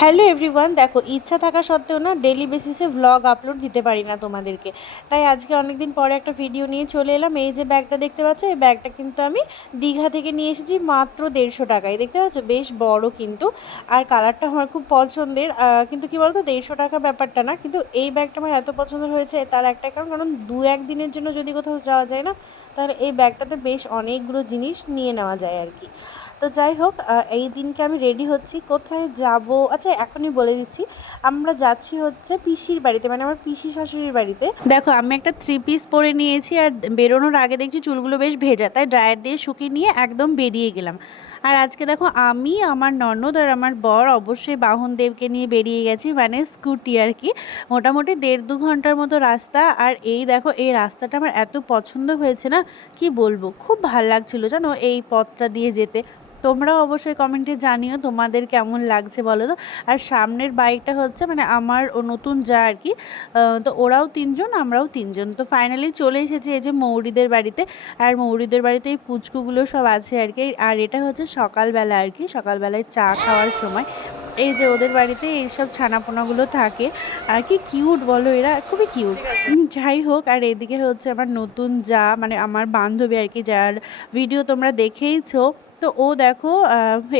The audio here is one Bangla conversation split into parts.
হ্যালো এভরিওয়ান, দেখো ইচ্ছা থাকা সত্ত্বেও না ডেলি বেসিসে ভ্লগ আপলোড দিতে পারি না তোমাদেরকে। তাই আজকে অনেক দিন পরে একটা ভিডিও নিয়ে চলে এলাম। এই যে ব্যাগটা দেখতে পাচ্ছ, এই ব্যাগটা কিন্তু আমি দীঘা থেকে নিয়ে এসেছি মাত্র 150 টাকায়। দেখতে পাচ্ছ বেশ বড় কিন্তু, আর কালারটা আমার খুব পছন্দের। কিন্তু কী বলতো, 150 টাকা ব্যাপারটা না, কিন্তু এই ব্যাগটা আমার এত পছন্দ হয়েছে তার একটা কারণ 2-1 দিনের জন্য যদি কোথাও যাওয়া যায় না, তাহলে এই ব্যাগটাতে বেশ অনেকগুলো জিনিস নিয়ে নেওয়া যায় আর কি। তো যাই হোক, এই দিনকে আমি রেডি হচ্ছি, কোথায় যাব আচ্ছা এখনই বলে দিচ্ছি। আমরা যাচ্ছি হচ্ছে পিসির বাড়িতে, মানে আমার পিসি শাশুড়ির বাড়িতে। দেখো আমি একটা 3 পিস পরে নিয়েছি, আর বেরোনোর আগে দেখছি চুলগুলো বেশ ভেজা, তাই ড্রায়ার দিয়ে শুকিয়ে নিয়ে একদম বেরিয়ে গেলাম। আর আজকে দেখো আমি, আমার ননদ আর আমার বর অবশ্যই বাহনদেবকে নিয়ে বেরিয়ে গেছি, মানে স্কুটি আর কি। মোটামুটি 1.5-2 ঘন্টার মতো রাস্তা। আর এই দেখো, এই রাস্তাটা আমার এত পছন্দ হয়েছে না, কি বলবো, খুব ভাল লাগছিল জানো এই পথটা দিয়ে যেতে। তোমরাও অবশ্যই কমেন্টে জানিও তোমাদের কেমন লাগছে বলো তো। আর সামনের বাইকটা হচ্ছে মানে আমার ও নতুন যা আর কি। তো ওরাও 3জন, আমরাও 3জন। তো ফাইনালি চলে এসেছি এই যে মৌরিদের বাড়িতে। আর মৌরিদের বাড়িতে এই পুচকুগুলো সব আছে আর কি। আর এটা হচ্ছে সকালবেলা আর কি, সকালবেলায় চা খাওয়ার সময়। এই যে ওদের বাড়িতে এইসব ছানাপোনাগুলো থাকে। আর কি কিউট বলো, এরা খুবই কিউট। যাই হোক, আর এদিকে হচ্ছে আমার নতুন যা, মানে আমার বান্ধবী আর কি, যার ভিডিও তোমরা দেখেইছো। তো ও দেখো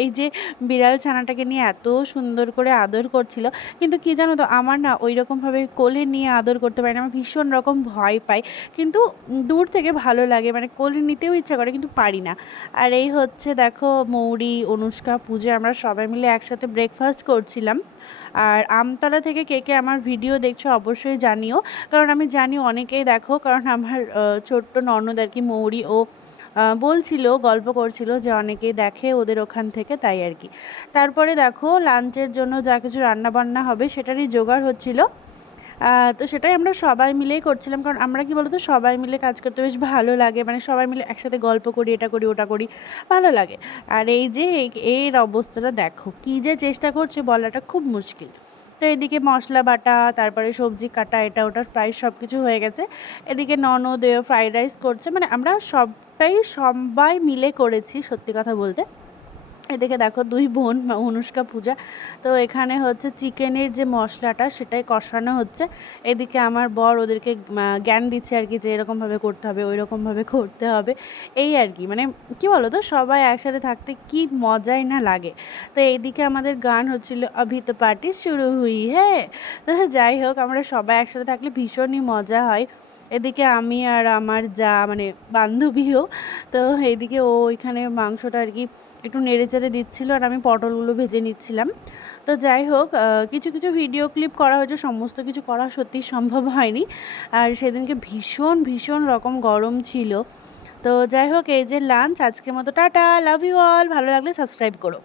এই যে বিড়াল ছানাটাকে নিয়ে এত সুন্দর করে আদর করছিল। কিন্তু কি জানো তো, আমার না ওই রকমভাবে কোলে নিয়ে আদর করতে পারি না, আমার ভীষণ রকম ভয় পাই। কিন্তু দূর থেকে ভালো লাগে, মানে কোলে নিতেও ইচ্ছা করে কিন্তু পারি না। আর এই হচ্ছে দেখো মৌরি, অনুষ্কা, পূজা, আমরা সবাই মিলে একসাথে ব্রেকফাস্ট করছিলাম। আর আমতলা থেকে কে কে আমার ভিডিও দেখছো অবশ্যই জানিও, কারণ আমি জানি অনেকেই দেখো, কারণ আমার ছোট্ট ননদ আর কি মৌরি, ও বলছিল, গল্প করছিল যে অনেকেই দেখে ওদের ওখান থেকে, তাই আর কি। তারপরে দেখো লাঞ্চের জন্য যা কিছু রান্নাবান্না হবে সেটারই জোগাড় হচ্ছিল। তো সেটাই আমরা সবাই মিলেই করছিলাম, কারণ আমরা কি বলতো সবাই মিলে কাজ করতে বেশ ভালো লাগে, মানে সবাই মিলে একসাথে গল্প করি, এটা করি ওটা করি, ভালো লাগে। আর এই যে এর অবস্থাটা দেখো, কী যে চেষ্টা করছে বলাটা খুব মুশকিল। তো এদিকে মশলা বাটা, তারপরে সবজি কাটা, এটা ওটা প্রায় সব কিছু হয়ে গেছে। এদিকে ননদ ফ্রাইড রাইস করছে, মানে আমরা সবাই মিলে করেছি সত্যি কথা বলতে। এদিকে দেখো 2 বোন, অনুষ্কা, পূজা। তো এখানে হচ্ছে চিকেনের যে মশলাটা সেটাই কষানো হচ্ছে। এদিকে আমার বর ওদেরকে জ্ঞান দিচ্ছে আর কি, যে এরকমভাবে করতে হবে, ওই রকমভাবে করতে হবে, এই আর কি। মানে কি বলো তো, সবাই একসাথে থাকতে কি মজাই না লাগে। তো এইদিকে আমাদের গান হচ্ছিল অভি তো পার্টি শুরু হুই হ্যাঁ। তো যাই হোক, আমরা সবাই একসাথে থাকলে ভীষণই মজা হয়। এদিকে আমি আর আমার যা, মানে বান্ধবীও। তো এইদিকে ও ওইখানে মাংসটা আর কি একটু নেড়েচেড়ে দিচ্ছিল, আর আমি পটলগুলো ভেজে নিচ্ছিলাম। তো যাই হোক, কিছু কিছু ভিডিও ক্লিপ করা হয়েছে, সমস্ত কিছু করা সত্যিই সম্ভব হয়নি। আর সেদিনকে ভীষণ ভীষণ রকম গরম ছিল। তো যাই হোক, এই যে লাঞ্চ আজকের মতো, টাটা, লাভ ইউ অল, ভালো লাগলে সাবস্ক্রাইব করো।